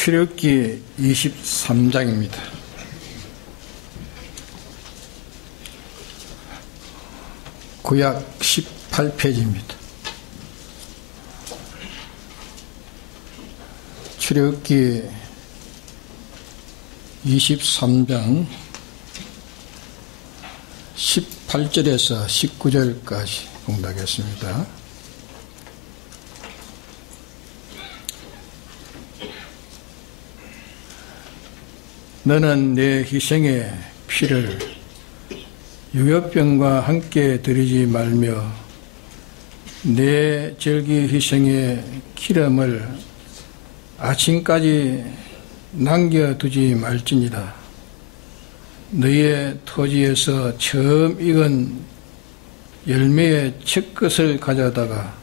출애굽기 23장입니다. 구약 18페이지입니다. 출애굽기 23장 18절에서 19절까지 공부하겠습니다. 너는 내 희생의 피를 유업병과 함께 드리지 말며 내 절기 희생의 기름을 아침까지 남겨두지 말지니라. 너의 토지에서 처음 익은 열매의 첫 것을 가져다가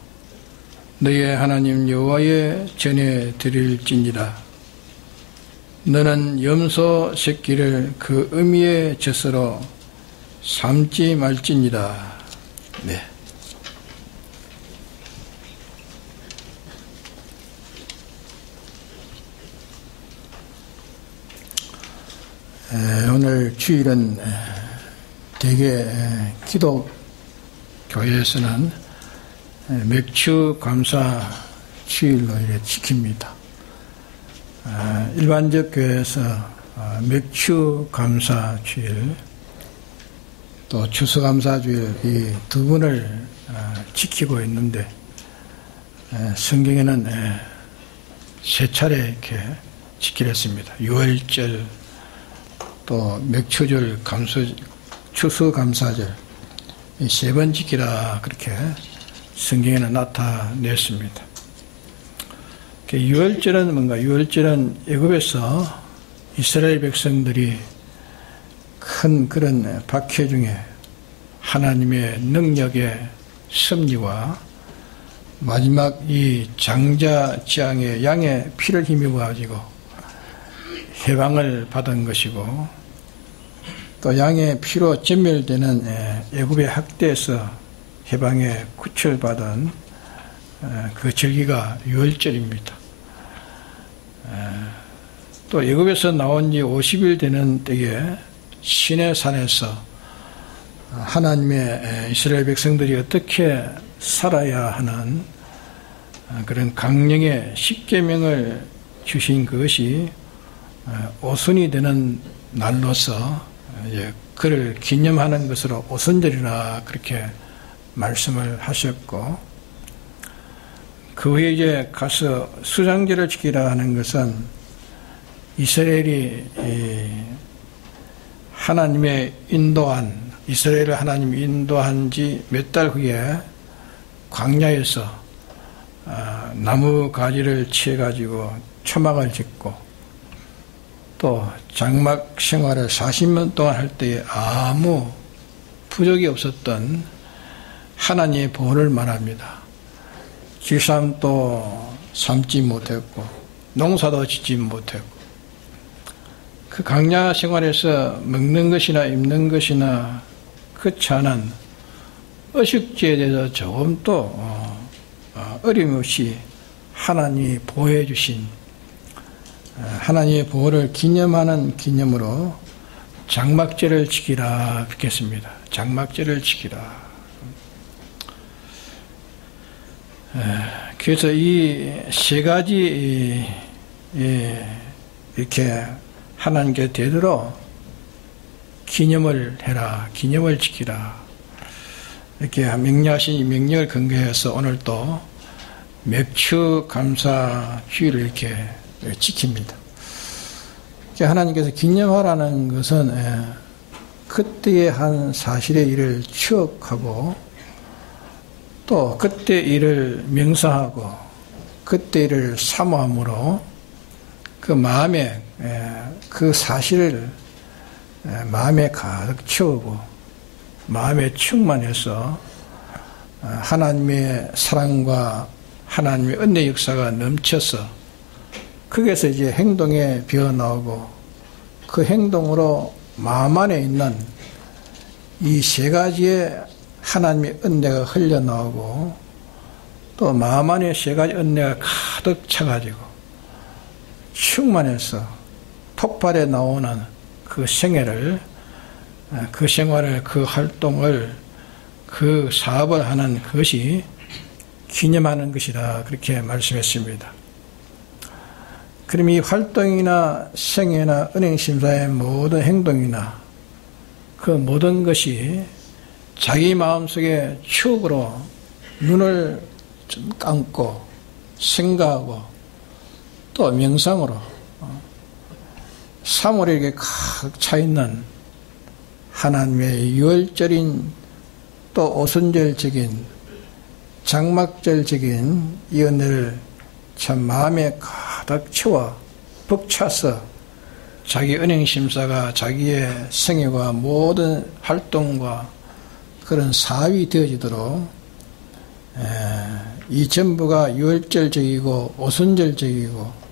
너의 하나님 여호와의 전에 드릴지니라. 너는 염소 새끼를 그 어미의 젖으로 삶지 말지니라. 네. 오늘 주일은 대개 기독교회에서는 맥주 감사 주일로 이렇게 지킵니다. 일반적 교회에서 맥주 감사 주일 또 추수감사 주일 이 두 분을 지키고 있는데 성경에는 세 차례 이렇게 지키려 했습니다. 유월절 또 맥주절 추수감사절 이 세 번 지키라 그렇게 성경에는 나타냈습니다. 유월절은 뭔가? 유월절은 애굽에서 이스라엘 백성들이 큰 그런 박해 중에 하나님의 능력의 섭리와 마지막 이 장자지왕의 양의 피를 힘입어 가지고 해방을 받은 것이고 또 양의 피로 전멸되는 애굽의 학대에서 해방에 구출받은 그 절기가 유월절입니다. 또 애굽에서 나온 지 50일 되는 때에 시내산에서 하나님의 이스라엘 백성들이 어떻게 살아야 하는 그런 강령의 십계명을 주신 그것이 오순이 되는 날로서 그를 기념하는 것으로 오순절이라 그렇게 말씀을 하셨고, 그 후에 이제 가서 수장제를 지키라 하는 것은 이스라엘이 하나님의 이스라엘을 하나님이 인도한 지 몇 달 후에 광야에서 나무 가지를 치해가지고 초막을 짓고 또 장막 생활을 40년 동안 할 때에 아무 부족이 없었던 하나님의 보호를 말합니다. 길쌈도 삶지 못했고 농사도 짓지 못했고 그 광야 생활에서 먹는 것이나 입는 것이나 그렇지 않은 어식지에 대해서 조금 또 어림없이 하나님이 보호해 주신 하나님의 보호를 기념하는 기념으로 장막제를 지키라 그랬습니다. 장막제를 지키라. 그래서 이 세 가지 이렇게 하나님께 되도록 기념을 해라, 기념을 지키라 이렇게 명령하신 이 명령을 근거해서 오늘 또 맥주 감사 주일을 이렇게 지킵니다. 하나님께서 기념하라는 것은 그때의 한 사실의 일을 추억하고 또 그때 일을 명상하고 그때 일을 사모함으로 그 마음에 그 사실을 마음에 가득 채우고 마음에 충만해서 하나님의 사랑과 하나님의 은혜 역사가 넘쳐서 거기에서 이제 행동에 비어나오고 그 행동으로 마음 안에 있는 이 세 가지의 하나님의 은혜가 흘러나오고 또 마음 안에 세 가지 은혜가 가득 차가지고 충만해서 폭발해 나오는 그 생애를, 그 생활을, 그 활동을, 그 사업을 하는 것이 기념하는 것이다. 그렇게 말씀했습니다. 그럼 이 활동이나 생애나 은행심사의 모든 행동이나 그 모든 것이 자기 마음속에 추억으로 눈을 좀 감고 생각하고 또 명상으로 사물에게 가득 차있는 하나님의 유월절인 또 오순절적인 장막절적인 이 은혜를 참 마음에 가득 채워 벅차서 자기 은행심사가 자기의 생애와 모든 활동과 그런 사업이 되어지도록 이 전부가 유월절적이고 오순절적이고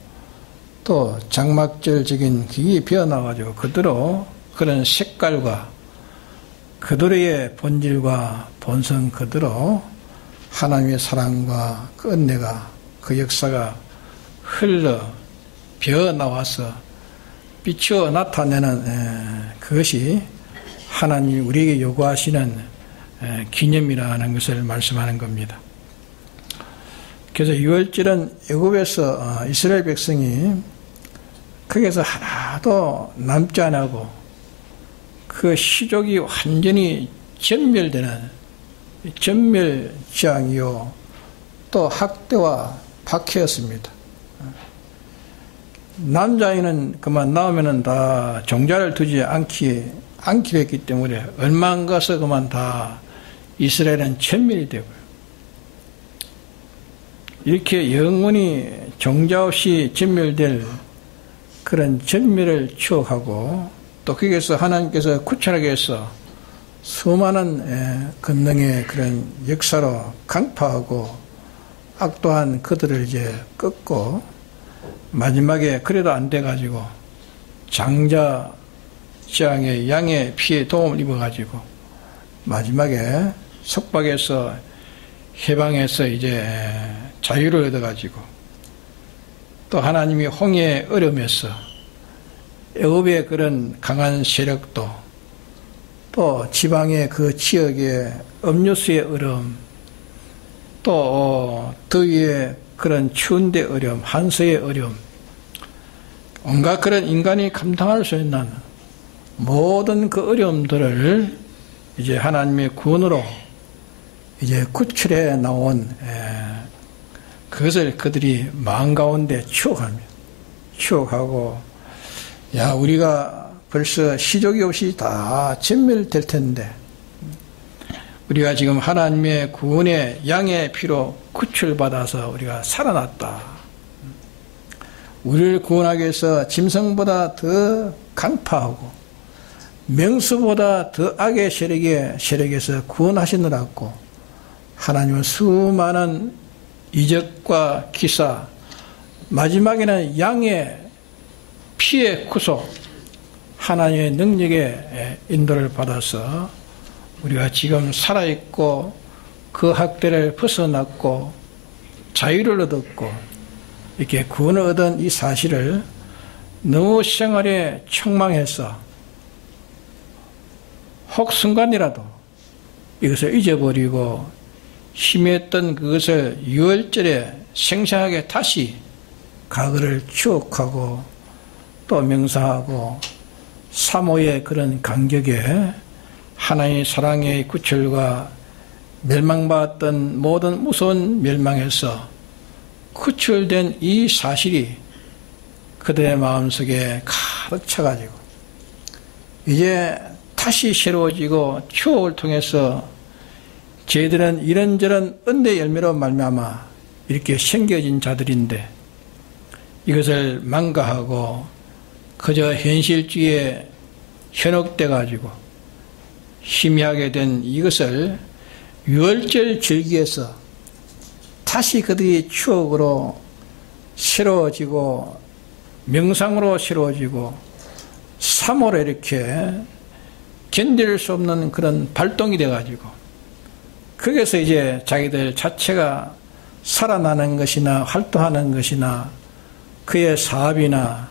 또 장막절적인 그게 배어나가지고 그대로 그런 색깔과 그들의 본질과 본성 그대로 하나님의 사랑과 그 은혜가 그 역사가 흘러 배어나와서 비추어 나타내는 그것이 하나님이 우리에게 요구하시는 기념이라는 것을 말씀하는 겁니다. 그래서 유월절은 애굽에서 이스라엘 백성이 거기서 하나도 남지 않고 그 시족이 완전히 전멸되는 전멸지향이요 또 학대와 박해였습니다. 남자아이는 그만 나오면은 다 종자를 두지 않기로 했기 때문에 얼마 안 가서 그만 다 이스라엘은 전멸이 되고요. 이렇게 영원히 종자 없이 전멸될 그런 전멸을 추억하고 또 거기에서 하나님께서 구출하기 위해서 수많은 권능의 그런 역사로 강파하고 악도한 그들을 이제 꺾고 마지막에 그래도 안 돼가지고 장자 재앙의 양의 피에 도움을 입어가지고 마지막에 속박에서 해방해서 이제 자유를 얻어가지고 또 하나님이 홍해의 얼음에서 애굽의 그런 강한 세력도 또 지방의 그 지역의 음료수의 얼음 또 더위의 그런 추운데 어려움, 한서의 어려움, 온갖 그런 인간이 감당할 수 있는 모든 그 어려움들을 이제 하나님의 구원으로 이제 구출해 나온 그것을 그들이 마음 가운데 추억합니다. 추억하고 야 우리가 벌써 시족이 없이 다 전멸될 텐데 우리가 지금 하나님의 구원의 양의 피로 구출받아서 우리가 살아났다. 우리를 구원하기 위해서 짐승보다 더 강파하고 명수보다 더 악의 세력에서 구원하시느라고 하나님은 수많은 이적과 기사 마지막에는 양의 피의 구속 하나님의 능력의 인도를 받아서 우리가 지금 살아있고 그 학대를 벗어났고 자유를 얻었고 이렇게 구원을 얻은 이 사실을 너무 생활에 촉망해서 혹 순간이라도 이것을 잊어버리고 희미했던 그것을 유월절에 생생하게 다시 과거를 추억하고 또 명상하고 사모의 그런 간격에 하나님의 사랑의 구출과 멸망받았던 모든 무서운 멸망에서 구출된 이 사실이 그들의 마음속에 가득 차가지고 이제 다시 새로워지고 추억을 통해서 저희들은 이런저런 은혜 열매로 말미암아 이렇게 생겨진 자들인데 이것을 망가하고 그저 현실주의에 현혹돼 가지고 희미하게 된 이것을 유월절 즐기에서 다시 그들이 추억으로 새로워지고 명상으로 새로워지고 사모로 이렇게 견딜 수 없는 그런 발동이 돼가지고 거기서 이제 자기들 자체가 살아나는 것이나 활동하는 것이나 그의 사업이나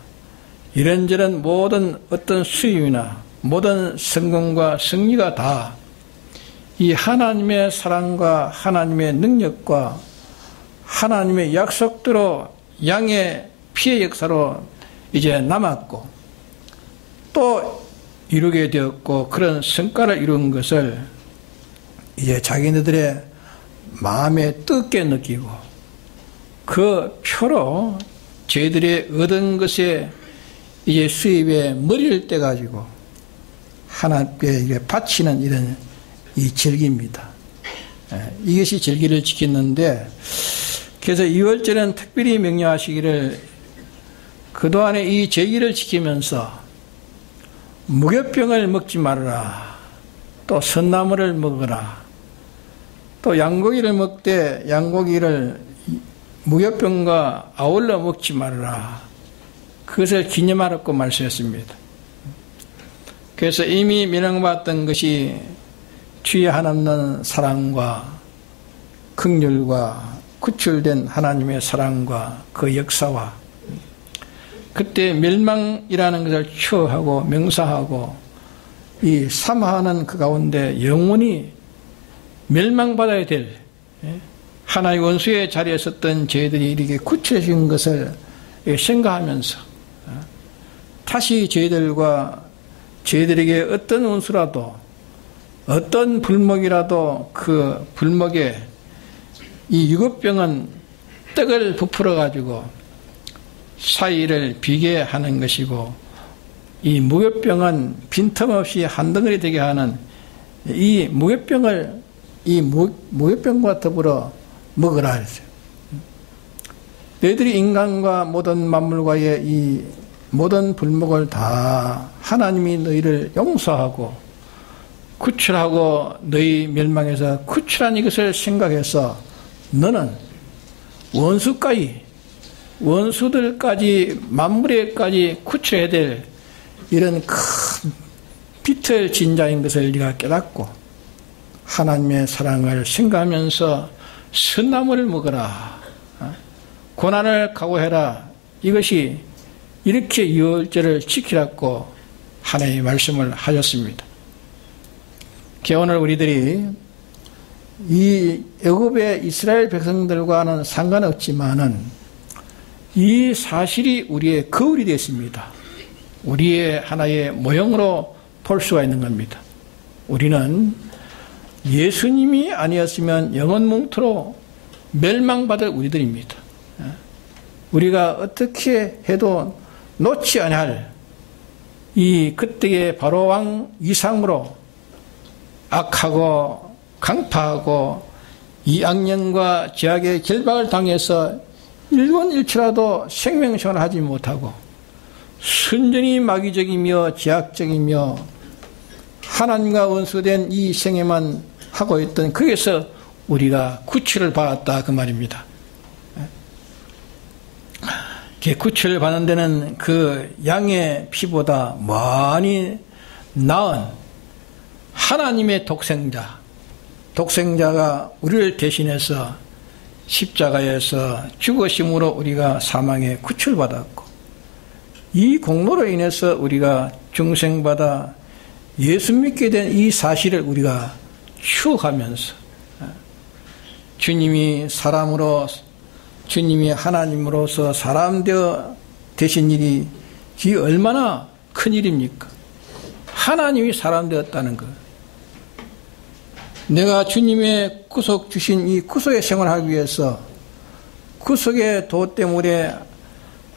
이런저런 모든 어떤 수입이나 모든 성공과 승리가 다 이 하나님의 사랑과 하나님의 능력과 하나님의 약속대로 양의 피의 역사로 이제 남았고 또 이루게 되었고 그런 성과를 이룬 것을 이제 자기네들의 마음에 뜨겁게 느끼고 그 표로 저희들이 얻은 것에 이제 수입에 머리를 떼가지고 하나님께 이게 바치는 이런 이 절기입니다. 이것이 절기를 지켰는데 그래서 2월절은 특별히 명령하시기를 그동안에 이 절기를 지키면서 무교병을 먹지 말아라. 또 선나물을 먹어라. 또 양고기를 먹되 양고기를 무교병과 아울러 먹지 말아라. 그것을 기념하라고 말씀했습니다. 그래서 이미 명령받았던 것이 주의 한없는 사랑과 긍휼과 구출된 하나님의 사랑과 그 역사와 그때 멸망이라는 것을 추억하고 명사하고 이 사모하는 그 가운데 영원히 멸망받아야 될 하나의 원수의 자리에 섰던 저희들이 이렇게 구출해준 것을 생각하면서 다시 저희들에게 어떤 원수라도 어떤 불목이라도 그 불목에 이 유급병은 떡을 부풀어 가지고 사이를 비게 하는 것이고 이 무교병은 빈틈없이 한 덩어리 되게 하는 이 무교병을 이 무교병과 더불어 먹으라 했어요. 너희들이 인간과 모든 만물과의 이 모든 불목을 다 하나님이 너희를 용서하고 구출하고 너희 멸망에서 구출한 이것을 생각해서 너는 원수들까지 만물에까지 구출해야 될 이런 큰 비틀 진자인 것을 네가 깨닫고 하나님의 사랑을 생각하면서 선나물을 먹어라. 고난을 각오해라. 이것이 이렇게 유월절을 지키라고 하나님의 말씀을 하셨습니다. 오늘 우리들이 이 애굽의 이스라엘 백성들과는 상관없지만은 이 사실이 우리의 거울이 됐습니다. 우리의 하나의 모형으로 볼 수가 있는 겁니다. 우리는 예수님이 아니었으면 영원 뭉토로 멸망받을 우리들입니다. 우리가 어떻게 해도 놓지 아니할 이 그때의 바로 왕 이상으로 악하고 강파하고 이 악령과 죄악의 결박을 당해서 일본일치라도 생명생활을 하지 못하고 순전히 마귀적이며 죄악적이며 하나님과 원수된 이 생애만 하고 있던 거기서 우리가 구출을 받았다 그 말입니다. 구출을 받는 데는 그 양의 피보다 많이 나은 하나님의 독생자가 우리를 대신해서 십자가에서 죽으심으로 우리가 사망에 구출받았고 이 공로로 인해서 우리가 중생받아 예수 믿게 된 이 사실을 우리가 추억하면서 주님이 하나님으로서 사람 되어 되신 일이 이 얼마나 큰 일입니까? 하나님이 사람 되었다는 것. 내가 주님의 구속 주신 이 구속의 생활을 하기 위해서 구속의 도 때문에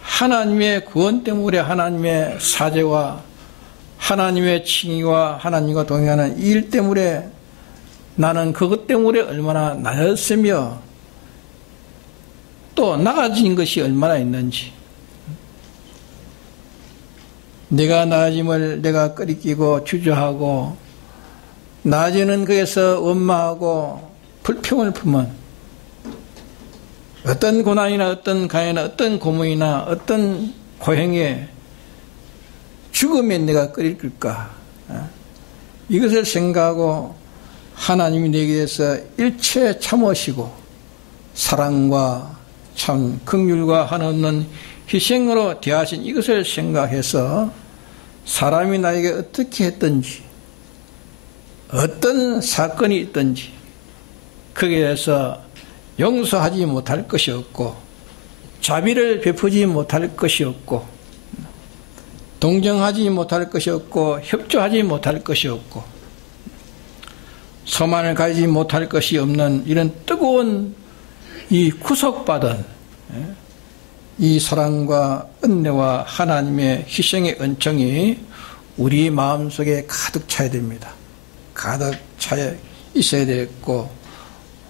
하나님의 구원 때문에 하나님의 사죄와 하나님의 칭의와 하나님과 동행하는 이 일 때문에 나는 그것 때문에 얼마나 나였으며 또 나아진 것이 얼마나 있는지 내가 나아짐을 내가 꺼리끼고 주저하고 나아지는 것에서 원망하고 불평을 품은 어떤 고난이나 어떤 가해나 어떤 고문이나 어떤 고행에 죽음에 내가 꺼리낄까 이것을 생각하고 하나님이 내게 대해서 일체 참으시고 사랑과 참 긍휼과 한없는 희생으로 대하신 이것을 생각해서 사람이 나에게 어떻게 했든지 어떤 사건이 있든지 거기에 대해서 용서하지 못할 것이 없고 자비를 베푸지 못할 것이 없고 동정하지 못할 것이 없고 협조하지 못할 것이 없고 서만을 가지지 못할 것이 없는 이런 뜨거운 이 구속받은 이 사랑과 은혜와 하나님의 희생의 은총이 우리 마음속에 가득 차야 됩니다. 가득 차 있어야 되겠고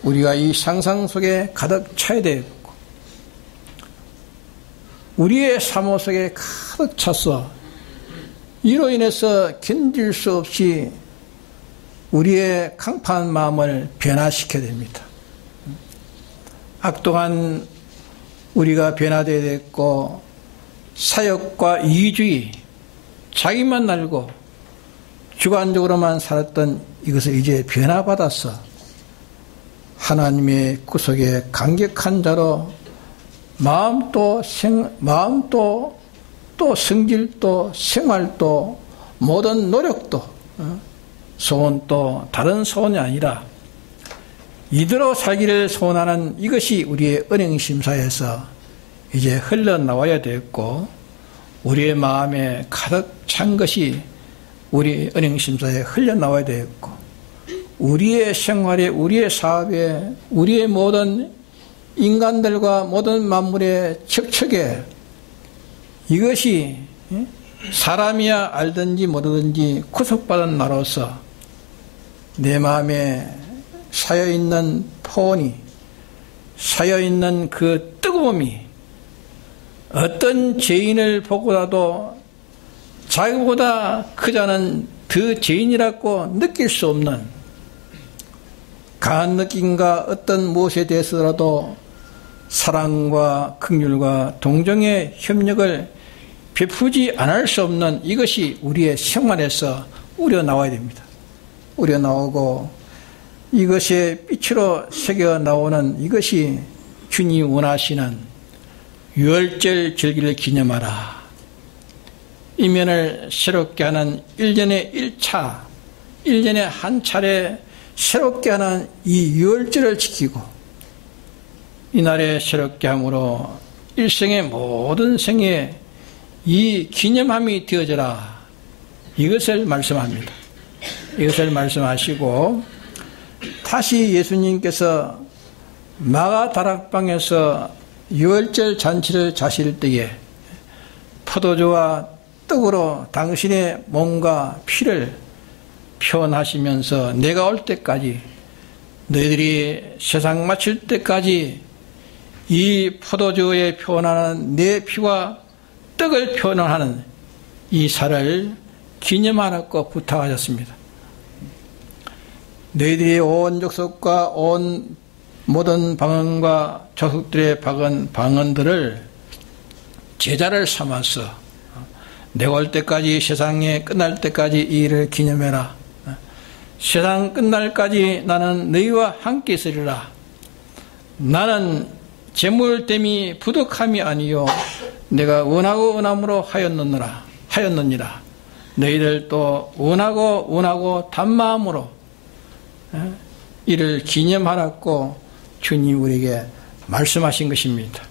우리가 이 상상 속에 가득 차야 되겠고 우리의 사모 속에 가득 차서 이로 인해서 견딜 수 없이 우리의 강팍한 마음을 변화시켜야 됩니다. 악독한 우리가 변화되어야 되겠고 사역과 이기주의 자기만 알고 주관적으로만 살았던 이것을 이제 변화받아서 하나님의 구속에 감격한 자로 마음도 또 성질도 생활도 모든 노력도 소원도 다른 소원이 아니라 이대로 살기를 소원하는 이것이 우리의 은행심사에서 이제 흘러나와야 되겠고 우리의 마음에 가득 찬 것이 우리 은행심사에 흘러나와야 되겠고 우리의 생활에 우리의 사업에 우리의 모든 인간들과 모든 만물의 척척에 이것이 사람이야 알든지 모르든지 구속받은 나로서 내 마음에 쌓여있는 포원이 쌓여있는 그 뜨거움이 어떤 죄인을 보고라도 자기보다 크자는 그 죄인이라고 느낄 수 없는 강한 느낌과 어떤 무엇에 대해서라도 사랑과 긍휼과 동정의 협력을 베푸지 않을 수 없는 이것이 우리의 생활에서 우러나와야 됩니다. 우러나오고 이것의 빛으로 새겨 나오는 이것이 주님 원하시는 유월절 절기를 기념하라. 이면을 새롭게 하는 1년에 1차, 1년에 한 차례 새롭게 하는 이 유월절을 지키고 이날에 새롭게 함으로 일생의 모든 생에 이 기념함이 되어져라. 이것을 말씀합니다. 이것을 말씀하시고 다시 예수님께서 마가다락방에서 유월절 잔치를 자실 때에 포도주와 떡으로 당신의 몸과 피를 표현하시면서 내가 올 때까지 너희들이 세상 마칠 때까지 이 포도주에 표현하는 내 피와 떡을 표현하는 이 살을 기념하라고 부탁하셨습니다. 너희들이 온 족속과 온 모든 방언과 족속들의 방언들을 제자를 삼아서 내가 올 때까지 세상에 끝날 때까지 이 일을 기념해라. 세상 끝날까지 나는 너희와 함께 있으리라. 나는 재물됨이 부득함이 아니요 내가 원하고 원함으로 하였느니라. 너희들도 원하고 단마음으로 이를 기념하라고 주님 우리에게 말씀하신 것입니다.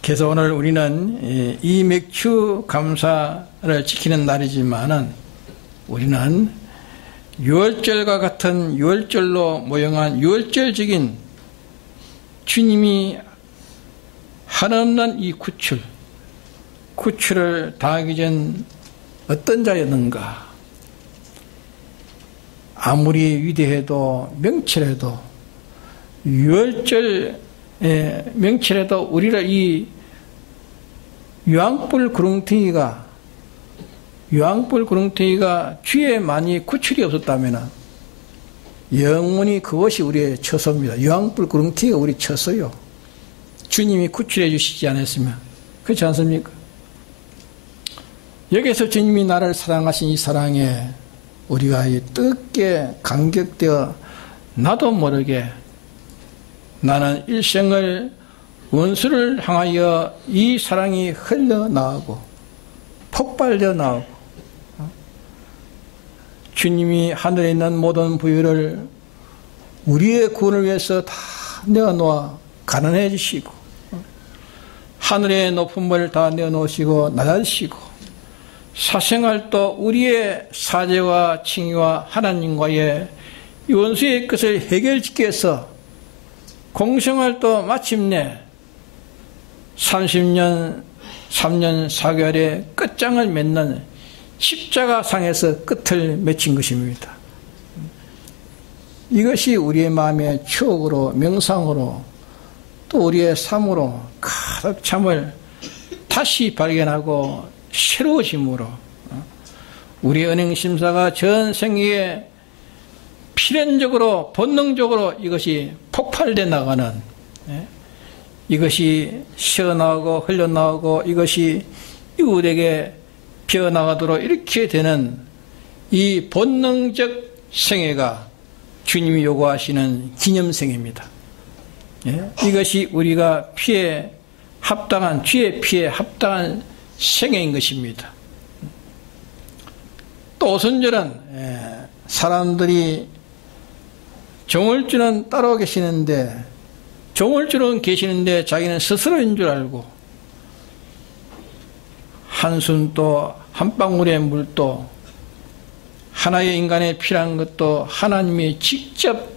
그래서 오늘 우리는 이 맥주 감사를 지키는 날이지만은 우리는 유월절과 같은 유월절로 모형한 유월절적인 주님이 한없는 이 구출을 당하기 전 어떤 자였는가? 아무리 위대해도 명철해도 유월절 명철해도 우리를 이 유황불 구렁텅이가 주에 많이 구출이 없었다면 영원히 그것이 우리의 처소입니다. 유황불 구렁텅이가 우리 처소요. 주님이 구출해 주시지 않았으면 그렇지 않습니까? 여기서 주님이 나를 사랑하신 이 사랑에 우리가 뜨겁게 감격되어 나도 모르게 나는 일생을 원수를 향하여 이 사랑이 흘러나오고 폭발되어 나오고, 주님이 하늘에 있는 모든 부유를 우리의 구원을 위해서 다 내어놓아 가난해지시고, 하늘의 높은 물을 다 내어놓으시고 낮아지시고, 사생활도 우리의 사죄와 칭의와 하나님과의 이 원수의 것을 해결짓기 위해서 공생활도 마침내 30년 3년 4개월의 끝장을 맺는 십자가상에서 끝을 맺힌 것입니다. 이것이 우리의 마음의 추억으로, 명상으로, 또 우리의 삶으로 가득 참을 다시 발견하고 새로워짐으로 우리 은행심사가 전 생애에 필연적으로 본능적으로 이것이 폭발돼 나가는, 이것이 새어나오고 흘러나오고 이것이 이웃에게 피어나가도록 이렇게 되는 이 본능적 생애가 주님이 요구하시는 기념생입니다. 이것이 우리가 피에 합당한, 주의 피에 합당한 생애인 것입니다. 또 오순절은 사람들이 종을주는 따로 계시는데, 종을주는 계시는데 자기는 스스로인 줄 알고 한숨도 한 방울의 물도 하나의 인간의 필요한 것도 하나님이 직접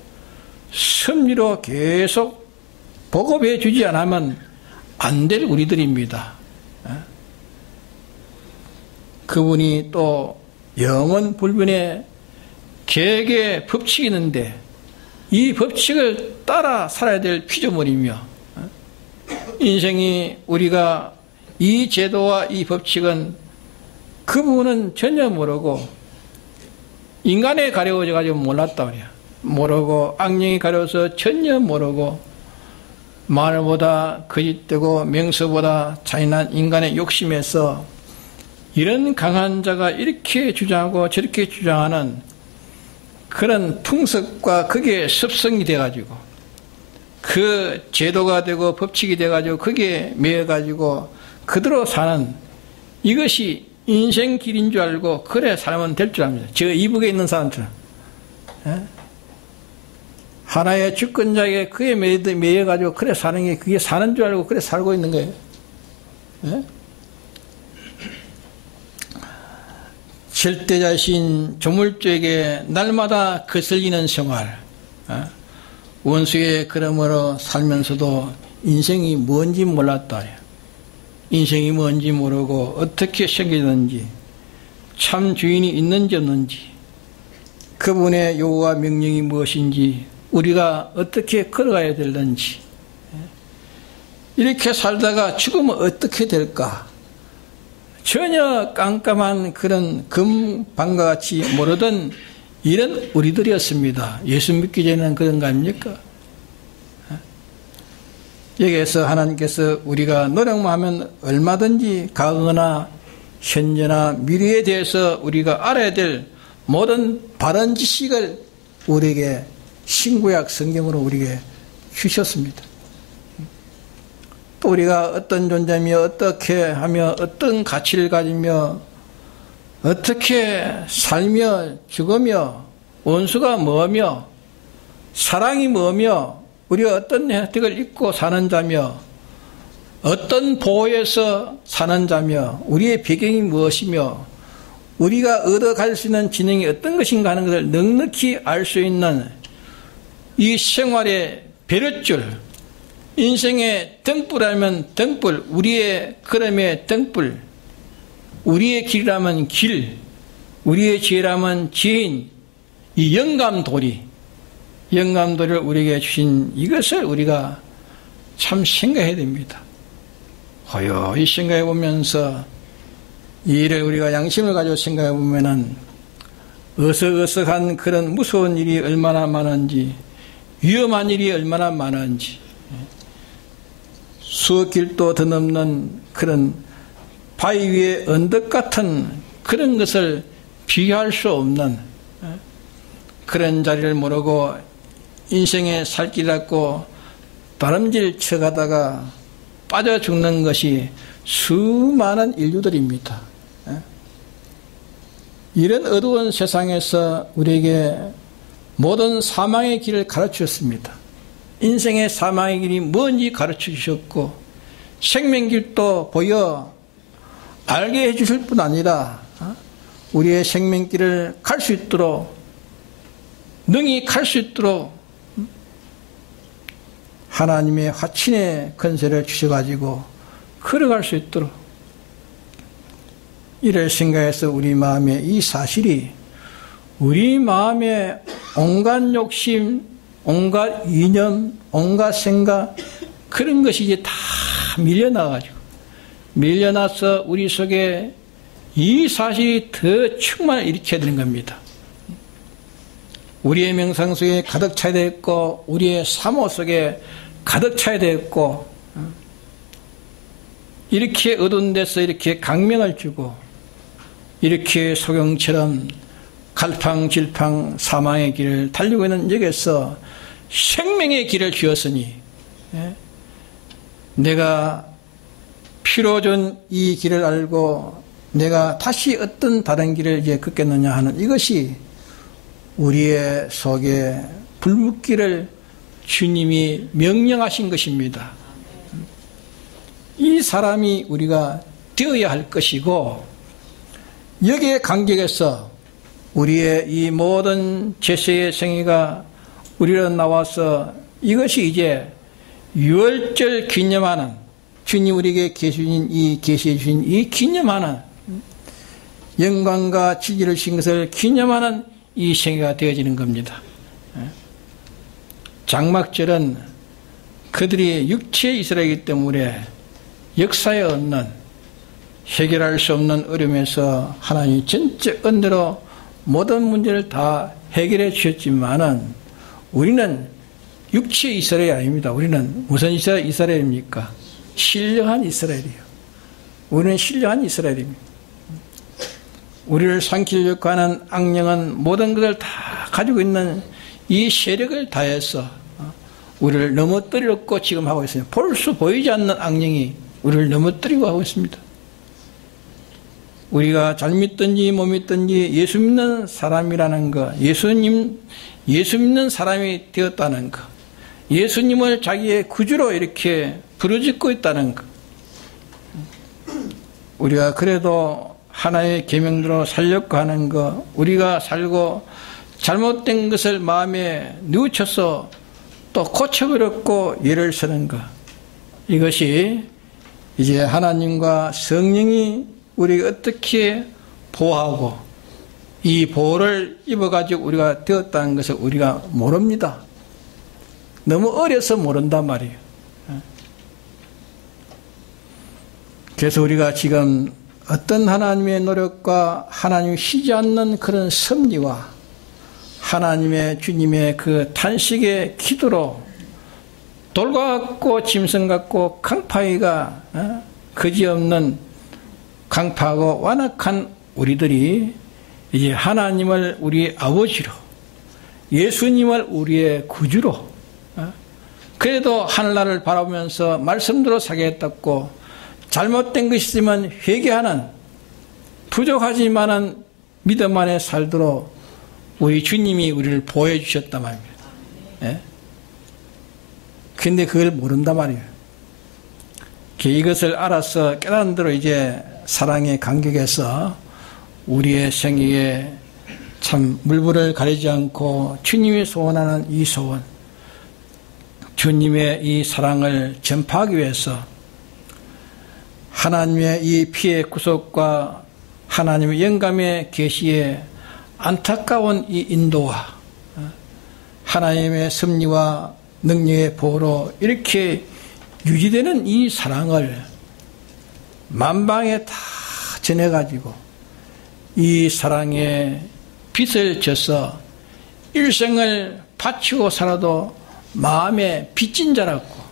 섭리로 계속 보급해 주지 않으면 안 될 우리들입니다. 그분이 또 영원 불변의 계획의 법칙이 있는데 이 법칙을 따라 살아야 될 피조물이며, 인생이 우리가 이 제도와 이 법칙은 그 부분은 전혀 모르고 인간에 가려워져 가지고 몰랐다 그래요. 모르고 악령이 가려워서 전혀 모르고 말보다 거짓되고 명서보다 잔인한 인간의 욕심에서 이런 강한 자가 이렇게 주장하고 저렇게 주장하는 그런 풍습과 그게 습성이 돼가지고 그 제도가 되고 법칙이 돼가지고 그게 매여가지고 그대로 사는, 이것이 인생 길인 줄 알고 그래 살면 될 줄 압니다. 저 이북에 있는 사람처럼 하나의 주권자에게 그에 매여가지고 그래 사는 게 그게 사는 줄 알고 그래 살고 있는 거예요. 절대자신 조물주에게 날마다 거슬리는 생활, 원수의 그러므로 살면서도 인생이 뭔지 몰랐다. 인생이 뭔지 모르고 어떻게 생기는지, 참 주인이 있는지 없는지, 그분의 요구와 명령이 무엇인지, 우리가 어떻게 걸어가야 되는지, 이렇게 살다가 죽으면 어떻게 될까, 전혀 깜깜한 그런 금방과 같이 모르던 이런 우리들이었습니다. 예수 믿기 전에는 그런 거 아닙니까? 여기에서 하나님께서 우리가 노력만 하면 얼마든지 과거나 현재나 미래에 대해서 우리가 알아야 될 모든 바른 지식을 우리에게 신구약 성경으로 우리에게 주셨습니다. 또 우리가 어떤 존재며 어떻게 하며 어떤 가치를 가지며 어떻게 살며 죽으며 원수가 뭐며 사랑이 뭐며 우리가 어떤 혜택을 입고 사는 자며 어떤 보호에서 사는 자며 우리의 배경이 무엇이며 우리가 얻어갈 수 있는 진행이 어떤 것인가 하는 것을 넉넉히 알 수 있는 이 생활의 배럴줄, 인생의 등불이라면 등불, 우리의 걸음의 등불, 우리의 길이라면 길, 우리의 지혜라면 지혜인 이 영감도리, 영감도리를 우리에게 주신 이것을 우리가 참 생각해야 됩니다. 허여히 생각해 보면서 이 일을 우리가 양심을 가지고 생각해 보면은 어석어석한 그런 무서운 일이 얼마나 많은지, 위험한 일이 얼마나 많은지, 수억 길도 더 넘는 그런 바위 위에 언덕 같은 그런 것을 비교할 수 없는 그런 자리를 모르고 인생의 살길 갖고 다름질 쳐가다가 빠져 죽는 것이 수많은 인류들입니다. 이런 어두운 세상에서 우리에게 모든 사망의 길을 가르치셨습니다. 인생의 사망의 길이 뭔지 가르쳐 주셨고 생명길도 보여 알게 해주실 뿐 아니라 우리의 생명길을 갈 수 있도록 능히 갈 수 있도록 하나님의 화친의 권세를 주셔가지고 걸어갈 수 있도록 이를 생각해서 우리 마음에 이 사실이 우리 마음에 온갖 욕심, 온갖 이념, 온갖 생각 그런 것이 이제 다 밀려나서 우리 속에 이 사실이 더 충만을 일으켜야 되는 겁니다. 우리의 명상 속에 가득 차야 되겠고 우리의 사모 속에 가득 차야 되겠고 이렇게 어두운 데서 이렇게 강명을 주고 이렇게 소경처럼 갈팡질팡 사망의 길을 달리고 있는 여기에서 생명의 길을 주었으니 내가 피로 준 이 길을 알고 내가 다시 어떤 다른 길을 이제 걷겠느냐 하는 이것이 우리의 속에 불붙기를 주님이 명령하신 것입니다. 이 사람이 우리가 되어야 할 것이고 여기에 간격에서 우리의 이 모든 제세의 생애가 우리로 나와서 이것이 이제 유월절 기념하는 주님 우리에게 계시해 주신 이 기념하는 영광과 지지를 주신 것을 기념하는 이 생애가 되어지는 겁니다. 장막절은 그들이 육체의 이스라엘이기 때문에 역사에 없는 해결할 수 없는 어려움에서 하나님이 전적 은혜로 모든 문제를 다 해결해 주셨지만은 우리는 육체의 이스라엘이 아닙니다. 우리는 무슨 이스라엘입니까? 신령한 이스라엘이에요. 우리는 신령한 이스라엘입니다. 우리를 삼키려고 하는 악령은 모든 것을 다 가지고 있는 이 세력을 다해서 우리를 넘어뜨리려고 지금 하고 있습니다. 보이지 않는 악령이 우리를 넘어뜨리고 하고 있습니다. 우리가 잘 믿든지 못 믿든지 예수 믿는 사람이라는 것, 예수 믿는 사람이 되었다는 것, 예수님을 자기의 구주로 이렇게 부르짖고 있다는 것, 우리가 그래도 하나의 계명대로 살려고 하는 것, 우리가 살고 잘못된 것을 마음에 뉘우쳐서 또 고쳐버렸고 예를 서는 것, 이것이 이제 하나님과 성령이 우리가 어떻게 보호하고 이 보호를 입어가지고 우리가 되었다는 것을 우리가 모릅니다. 너무 어려서 모른단 말이에요. 그래서 우리가 지금 어떤 하나님의 노력과 하나님이 쉬지 않는 그런 섭리와 하나님의 주님의 그 탄식의 기도로 돌과 같고 짐승 같고 강파이가 그지없는 강파하고 완악한 우리들이 이제 하나님을 우리의 아버지로 예수님을 우리의 구주로 그래도 하늘나라를 바라보면서 말씀대로 살겠다고 잘못된 것이 있으면 회개하는 부족하지만은 믿음 안에 살도록 우리 주님이 우리를 보호해 주셨단 말입니다. 예? 근데 그걸 모른단 말이에요. 이것을 알아서 깨달은 대로 이제 사랑의 간격에서 우리의 생애에 참 물불을 가리지 않고 주님이 소원하는 이 소원, 주님의 이 사랑을 전파하기 위해서 하나님의 이 피의 구속과 하나님의 영감의 계시에 안타까운 이 인도와 하나님의 섭리와 능력의 보호로 이렇게 유지되는 이 사랑을 만방에 다 전해가지고 이 사랑에 빛을 져서 일생을 바치고 살아도 마음에 빚진 자라고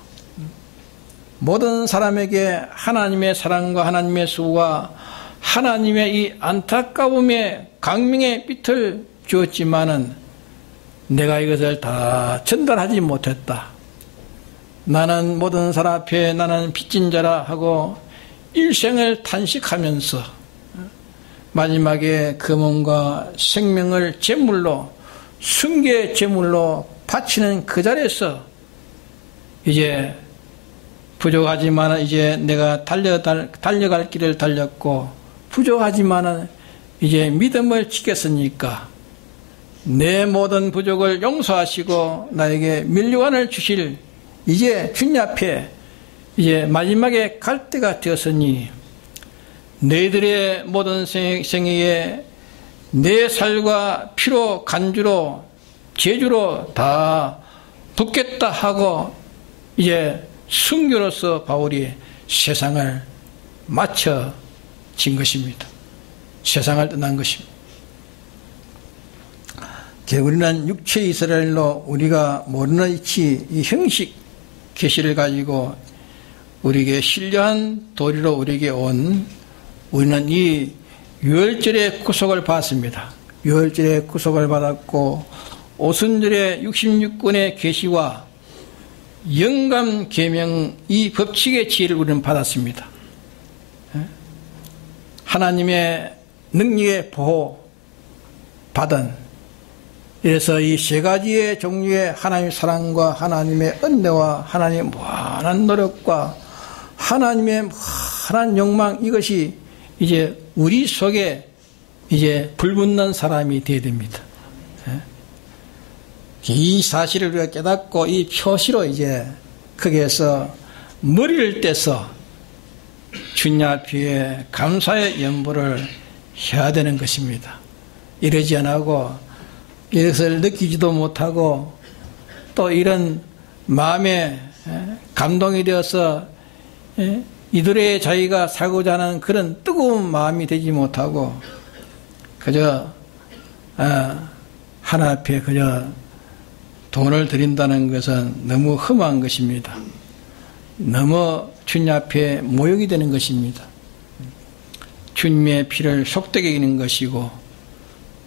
모든 사람에게 하나님의 사랑과 하나님의 수고와 하나님의 이 안타까움의 강명의 빛을 주었지만은 내가 이것을 다 전달하지 못했다. 나는 모든 사람 앞에 나는 빚진 자라 하고 일생을 탄식하면서 마지막에 그 몸과 생명을 제물로 순교의 제물로 바치는 그 자리에서 이제 부족하지만 이제 내가 달려갈 길을 달렸고 부족하지만 이제 믿음을 지켰으니까 내 모든 부족을 용서하시고 나에게 면류관을 주실 이제 주님 앞에 이제 마지막에 갈 때가 되었으니 너희들의 모든 생애에 내 살과 피로 간주로 제주로 다 붓겠다 하고 이제 순교로서 바울이 세상을 마쳐진 것입니다. 세상을 떠난 것입니다. 우리는 육체 이스라엘로 우리가 모르는 이치 이 형식 계시를 가지고 우리에게 신령한 도리로 우리에게 온 우리는 이 유월절의 구속을 받았습니다. 유월절의 구속을 받았고 오순절의 66권의 계시와 영감 계명 이 법칙의 지혜를 우리는 받았습니다. 하나님의 능력의 보호 받은 이래서 이 세 가지의 종류의 하나님의 사랑과 하나님의 은혜와 하나님의 무한한 노력과 하나님의 무한한 욕망 이것이 이제 우리 속에 이제 불붙는 사람이 되어야 됩니다. 이 사실을 우리가 깨닫고 이 표시로 이제 거기에서 머리를 떼서 주님 앞에 감사의 연보를 해야 되는 것입니다. 이러지 않고 이것을 느끼지도 못하고 또 이런 마음에 감동이 되어서 이들의 자기가 살고자 하는 그런 뜨거운 마음이 되지 못하고 그저 하나 앞에 그저 돈을 드린다는 것은 너무 험한 것입니다. 너무 주님 앞에 모욕이 되는 것입니다. 주님의 피를 속되게 여기는 것이고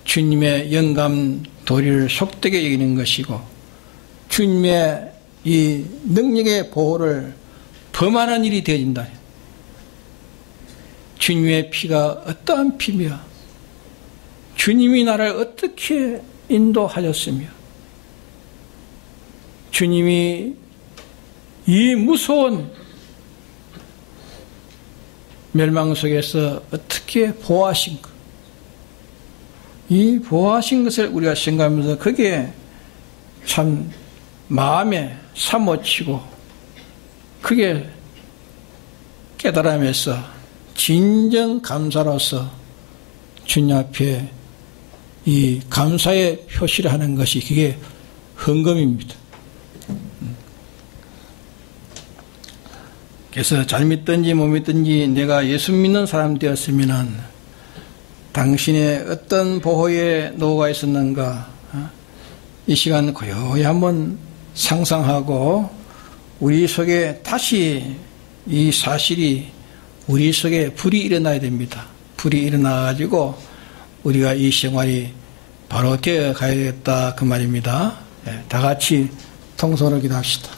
주님의 영감 도리를 속되게 여기는 것이고 주님의 이 능력의 보호를 범하는 일이 되어진다. 주님의 피가 어떠한 피며 주님이 나를 어떻게 인도하셨으며 주님이 이 무서운 멸망 속에서 어떻게 보호하신 것, 이 보호하신 것을 우리가 생각하면서 그게 참 마음에 사모치고 그게 깨달으면서 진정 감사로서 주님 앞에 이 감사의 표시를 하는 것이 그게 헌금입니다. 그래서 잘 믿든지 못 믿든지 내가 예수 믿는 사람 되었으면은 당신의 어떤 보호에 노가 있었는가 이 시간 고요히 한번 상상하고 우리 속에 다시 이 사실이 우리 속에 불이 일어나야 됩니다. 불이 일어나 가지고 우리가 이 생활이 바로 되어 가야겠다 그 말입니다. 다 같이 통성으로 기도합시다.